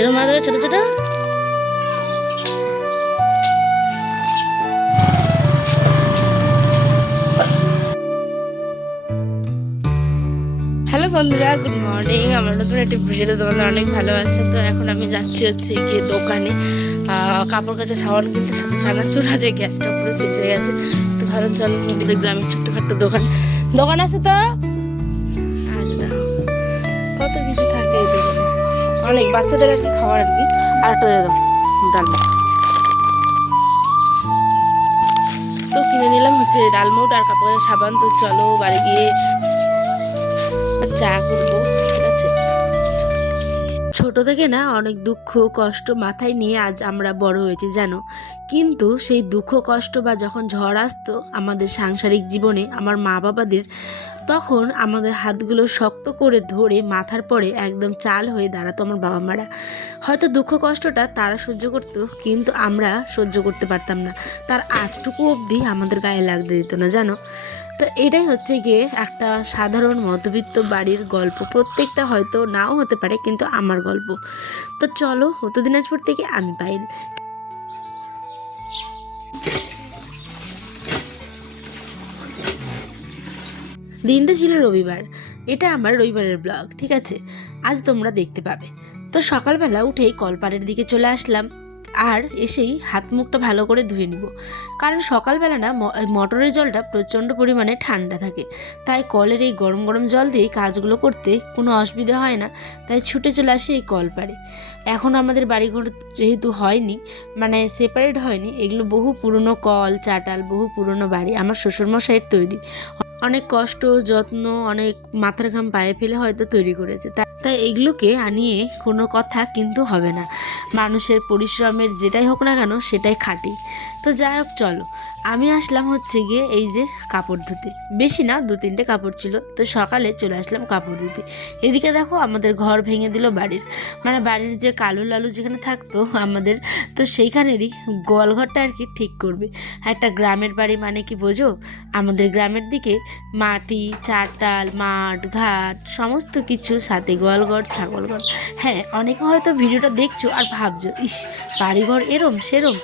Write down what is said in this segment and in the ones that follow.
এরকম মাছ হবে ছোটো ছোটো। হ্যালো বন্ধুরা, গুড মর্নিং। আমার নতুন একটি ভিডিওতে তোমাদের অনেক ভালোবাসে। তো এখন আমি যাচ্ছি হচ্ছে গিয়ে দোকানে কাপড় কাচা সাবান কিনতে, সাথে চানাচুর আছে, গ্যাসটা পুরো শেষ হয়ে গেছে। তো ভাবলাম চলো মুদিদের গ্রামের ছোট্টখাট্টো দোকান আছে তো আজ দেখো কত কিছু থাকে এই দোকানে, অনেক বাচ্চাদের আর কি খাওয়ার আর কি। আর একটা দিয়ে দাও ডালমা। তো কিনে নিলাম হচ্ছে ডালমোট আর কাপড় কাচা সাবান। তো চলো বাড়ি গিয়ে চা করবো, ঠিক আছে। ছোট থেকে না অনেক দুঃখ কষ্ট মাথায় নিয়ে আজ আমরা বড় হয়েছি জানো। কিন্তু সেই দুঃখ কষ্ট বা যখন ঝড় আসতো আমাদের সাংসারিক জীবনে আমার মা বাবাদের, তখন আমাদের হাতগুলো শক্ত করে ধরে মাথার পরে একদম চাল হয়ে দাঁড়াতো আমার বাবা মারা। হয়তো দুঃখ কষ্টটা তারা সহ্য করতো, কিন্তু আমরা সহ্য করতে পারতাম না। তার আজটুকু অবধি আমাদের গায়ে লাগতে দিত না জানো। তো এটাই হচ্ছে গিয়ে একটা সাধারণ মধ্যবিত্ত বাড়ির গল্প। প্রত্যেকটা হয়তো নাও হতে পারে, কিন্তু আমার গল্প। তো চলো, উত্তর দিনাজপুর থেকে আমি পাইল। দিনটা ছিল রবিবার। এটা আমার রবিবারের ব্লগ, ঠিক আছে। আজ তোমরা দেখতে পাবে। তো সকালবেলা উঠেই কলপাড়ের দিকে চলে আসলাম, আর এসেই হাত মুখটা ভালো করে ধুয়ে নিব। কারণ সকালবেলা না মোটরের জলটা প্রচণ্ড পরিমাণে ঠান্ডা থাকে, তাই কলের এই গরম গরম জল দিয়ে কাজগুলো করতে কোনো অসুবিধা হয় না। তাই ছুটে চলে আসি এই কলপাড়ে। এখন আমাদের বাড়িঘর যেহেতু হয়নি, মানে সেপারেট হয়নি, এগুলো বহু পুরনো কল চাটাল, বহু পুরনো বাড়ি আমার শ্বশুরমশাইয়ের তৈরি। অনেক কষ্ট যত্ন, অনেক মাথার ঘাম পায়ে ফেলে হয়তো তৈরি করেছে। তাই এগুলোকে আনিয়ে কোনো কথা কিন্তু হবে না। মানুষের পরিশ্রমের যেটাই হোক না কেন সেটাই খাঁটি। তো যাই হোক, চলো আমি আসলাম হচ্ছে গিয়ে এই যে কাপড় ধুতে। বেশি না, 2-3টে কাপড় ছিল, তো সকালে চলে আসলাম কাপড় ধুতে। এদিকে দেখো আমাদের ঘর ভেঙে দিল বাড়ির, মানে বাড়ির যে কালু লালু যেখানে থাকতো আমাদের, তো সেইখানেরই গোয়ালঘরটা আর কি ঠিক করবে। একটা গ্রামের বাড়ি মানে কি বোঝো, আমাদের গ্রামের দিকে মাটি চারটাল মাঠ ঘাট সমস্ত কিছু, সাথে গোয়ালঘর ছাগলঘর। হ্যাঁ, অনেকে হয়তো ভিডিওটা দেখছো আর ভাবছো ইস বাড়িঘর এরম সেরম।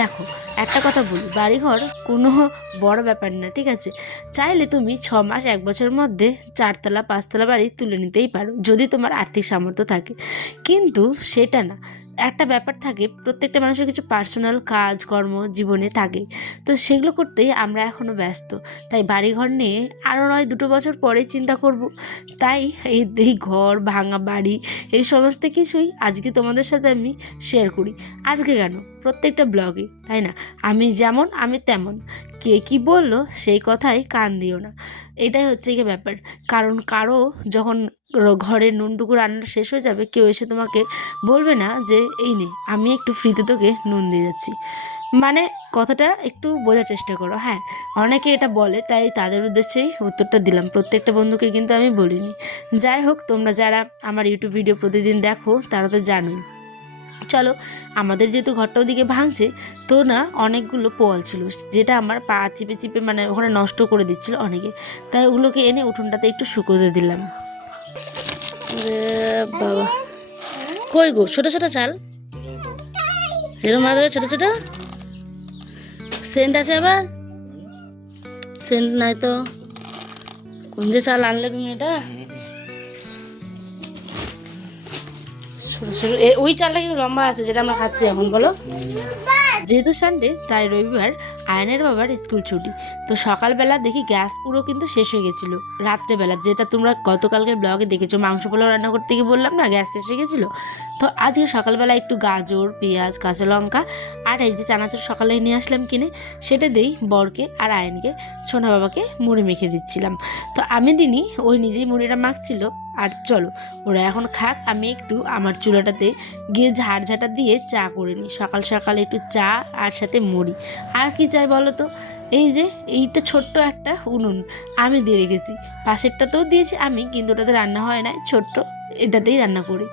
দেখো একটা কথা বলি, বাড়িঘর কোনো বড় ব্যাপার না, ঠিক আছে। চাইলে তুমি 6 মাস 1 বছরের মধ্যে 4তলা 5তলা বাড়ি তুলে নিতেই পারো, যদি তোমার আর্থিক সামর্থ্য থাকে। কিন্তু সেটা না, একটা ব্যাপার থাকে, প্রত্যেকটা মানুষের কিছু পার্সোনাল কাজ কর্ম জীবনে থাকে। তো সেগুলো করতেই আমরা এখনও ব্যস্ত। তাই বাড়িঘর নিয়ে আরও নয় 2 বছর পরে চিন্তা করব। তাই এই ঘর ভাঙা বাড়ি এই সমস্ত কিছুই আজকে তোমাদের সাথে আমি শেয়ার করি। আজকে কেন, প্রত্যেকটা ব্লগে, তাই না? আমি যেমন আমি তেমন, কে কি বললো সেই কথাই কান দিও না, এটাই হচ্ছে গিয়ে ব্যাপার। কারণ কারো যখন ঘরে নুনটুকু রান্না শেষ হয়ে যাবে, কেউ এসে তোমাকে বলবে না যে এই নে আমি একটু ফ্রিতে তোকে নুন দিয়ে যাচ্ছি। মানে কথাটা একটু বোঝার চেষ্টা করো। হ্যাঁ, অনেকে এটা বলে, তাই তাদের উদ্দেশ্যেই উত্তরটা দিলাম, প্রত্যেকটা বন্ধুকে কিন্তু আমি বলিনি। যাই হোক, তোমরা যারা আমার ইউটিউব ভিডিও প্রতিদিন দেখো তারা তো জানোই। চলো, আমাদের যেহেতু ঘরটা ওদিকে ভাঙছে, তো না অনেকগুলো পোয়াল ছিল, যেটা আমার পা চিপে চিপে মানে ওখানে নষ্ট করে দিচ্ছিল অনেকে। তাই ওগুলোকে এনে উঠোনটাতে একটু শুকোতে দিলাম। বাবা কই গো, ছোট ছোট চাল এরকম মাছ হবে ছোট ছোট। সেন্ট আছে আবার? সেন্ট নাই তো। কোন যে চাল আনলে তুমি এটা? ছোট ছোট ওই চালটা কিন্তু লম্বা আছে, যেটা আমরা খাচ্ছি এখন, বলো। যেহেতু সানডে তাই রবিবার আয়নের বাবার স্কুল ছুটি। তো সকালবেলা দেখি গ্যাস পুরো কিন্তু শেষ হয়ে গেছিলো। রাত্রেবেলা যেটা তোমরা গতকালকে ব্লগে দেখেছো, মাংস পোলাও রান্না করতে গিয়ে বললাম না গ্যাস শেষ হয়ে গেছিলো। তো আজকে সকালবেলা একটু গাজর পেঁয়াজ কাঁচা লঙ্কা আর এই যে চানাচুর সকালে নিয়ে আসলাম কিনে, সেটা দিই বরকে আর আয়নকে, সোনা বাবাকে মুড়ি মেখে দিচ্ছিলাম। তো আমি দিনই ওই নিজেই মুড়িটা মাখছিল। আর চলো ওরা এখন খাক, আমি একটু আমার চুলাটাতে গিয়ে ঝাড়ঝাঁটা দিয়ে চা করে নিই। সকাল সকাল একটু চা আর সাথে মুড়ি। আর কি চাই বলো তো? এই যে এইটা ছোট্ট একটা উনুন আমি দিয়ে রেখেছি, পাশেরটাতেও দিয়েছি আমি, কিন্তু ওটাতে রান্না হয় না, ছোট্ট এটাতেই রান্না করি।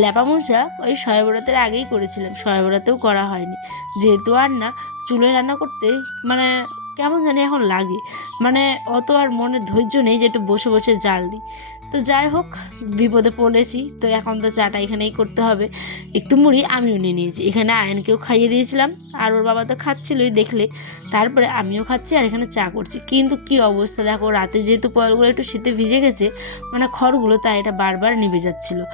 ল্যাপা মোচা ওই শয়ে বরাতের আগেই করেছিলাম, শয়ে বরাতেও করা হয়নি, যেহেতু আর না চুলোয় রান্না করতে মানে কেমন জানি এখন লাগে, মানে অত আর মনে ধৈর্য নেই যে একটু বসে বসে জাল দিই। তো যাই হোক, বিপদে পড়েছি, তো এখন তো চাটা এখানেই করতে হবে। একটু মুড়ি আমিও নিয়ে নিয়েছি, এখানে আয়নকেও খাইয়ে দিয়েছিলাম, আর ওর বাবা তো খাচ্ছিলই দেখলে। তারপরে আমিও খাচ্ছি আর এখানে চা করছি। কিন্তু কি অবস্থা দেখো, রাতে যেহেতু পয়লগুলো একটু শীতে ভিজে গেছে, মানে খড়গুলো, তাই এটা বারবার নিভে যাচ্ছিলো।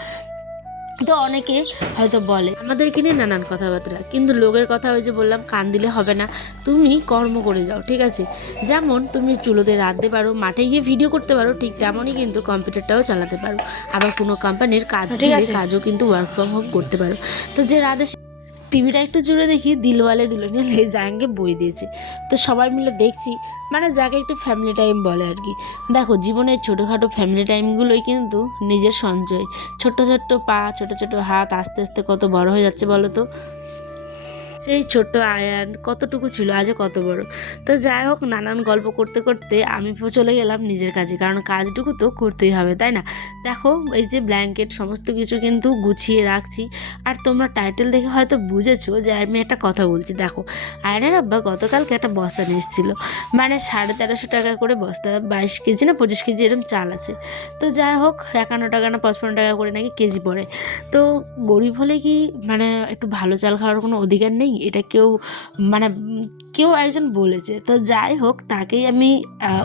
তো অনেকে হয়তো বলে আমাদেরকে নিয়ে নানান কথাবার্তা, কিন্তু লোকের কথা ওই যে বললাম, কান দিলে হবে না। তুমি কর্ম করে যাও, ঠিক আছে? যেমন তুমি চুলোতে রাঁধতে পারো, মাঠে গিয়ে ভিডিও করতে পারো, ঠিক তেমনই কিন্তু কম্পিউটারটাও চালাতে পারো। আবার কোনো কোম্পানির কাজ দিলে কাজও কিন্তু ওয়ার্ক ফ্রম হোম করতে পারো। তো যে রাধে টিভিটা একটু জুড়ে দেখি দিলওয়ালে দুলনিয়া লে জায়েঙ্গে বই দিয়েছে। তো সবাই মিলে দেখছি, মানে যাকে একটু ফ্যামিলি টাইম বলে আর কি। দেখো, জীবনের ছোটোখাটো ফ্যামিলি টাইমগুলোই কিন্তু নিজের সঞ্চয়। ছোট্ট ছোট্ট পা, ছোট ছোট হাত আস্তে আস্তে কত বড় হয়ে যাচ্ছে বলো তো। সেই ছোট্ট আয়ান কতটুকু ছিল, আজও কত বড়। তো যাই হোক, নানান গল্প করতে করতে আমি চলে গেলাম নিজের কাজে, কারণ কাজটুকু তো করতেই হবে, তাই না? দেখো, এই যে ব্ল্যাঙ্কেট সমস্ত কিছু কিন্তু গুছিয়ে রাখছি। আর তোমরা টাইটেল দেখে হয়তো বুঝেছো যে আমি একটা কথা বলছি। দেখো, আয়নের আব্বা গতকালকে একটা বস্তা নিয়ে এসেছিলো, মানে 1350 টাকা করে বস্তা, 22 কেজি না 25 কেজি এরকম চাল আছে। তো যাই হোক, 51 টাকা না 55 টাকা করে নাকি কেজি পড়ে। তো গরিব হলে কি মানে একটু ভালো চাল খাওয়ার কোনো অধিকার নেই? এটা কেউ মানে কেউ একজন বলেছে। তো যাই হোক, তাকেই আমি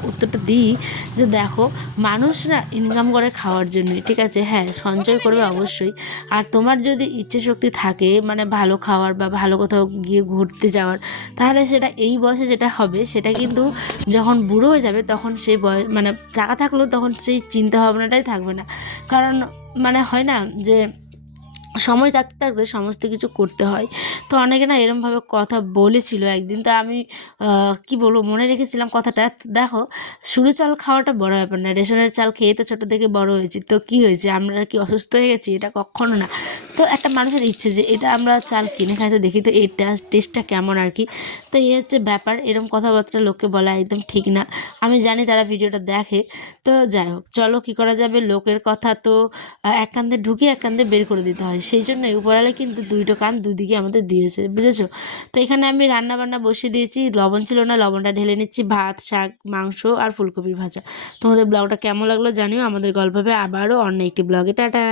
উত্তরটা দিই যে দেখো, মানুষরা ইনকাম করে খাওয়ার জন্যই, ঠিক আছে? হ্যাঁ, সঞ্চয় করবে অবশ্যই। আর তোমার যদি ইচ্ছে শক্তি থাকে মানে ভালো খাওয়ার বা ভালো কোথাও গিয়ে ঘুরতে যাওয়ার, তাহলে সেটা এই বয়সে যেটা হবে, সেটা কিন্তু যখন বুড়ো হয়ে যাবে তখন সেই বয়স, মানে টাকা থাকলেও তখন সেই চিন্তা ভাবনাটাই থাকবে না। কারণ মানে হয় না যে সময় থাকতে থাকতে সমস্ত কিছু করতে হয়। তো অনেকে না এরমভাবে কথা বলেছিল একদিন, তা আমি কি বলবো, মনে রেখেছিলাম কথাটা। দেখো, শুরু চাল খাওয়াটা বড় ব্যাপার না, রেশনের চাল খেয়ে তো ছোটো থেকে বড় হয়েছি, তো কি হয়েছে, আমরা কি অসুস্থ হয়ে গেছি? এটা কখনো না। তো একটা মানুষের ইচ্ছে যে এটা আমরা চাল কিনে খাইতে দেখি তো এটা টেস্টটা কেমন আর কি। তো এই হচ্ছে ব্যাপার, এরম কথাবার্তা লোককে বলা একদম ঠিক না। আমি জানি তারা ভিডিওটা দেখে। তো যাই হোক, চলো কী করা যাবে, লোকের কথা তো এক কান্দে ঢুকিয়ে এক কান্দে বের করে দিতে হয়। সেই জন্য উপরওয়ালা কিন্তু দুইটো কান দুদিকে আমাদের দিয়েছে, বুঝেছো? তো এখানে আমি রান্না বান্না বসিয়ে দিয়েছি, লবণ ছিল না, লবণটা ঢেলে নিচ্ছি, ভাত, শাক, মাংস আর ফুলকপির ভাজা। তোমাদের ব্লগটা কেমন লাগলো জানিও। আমাদের গল্প হবে আবারও অন্য একটি ব্লগে। টাটা।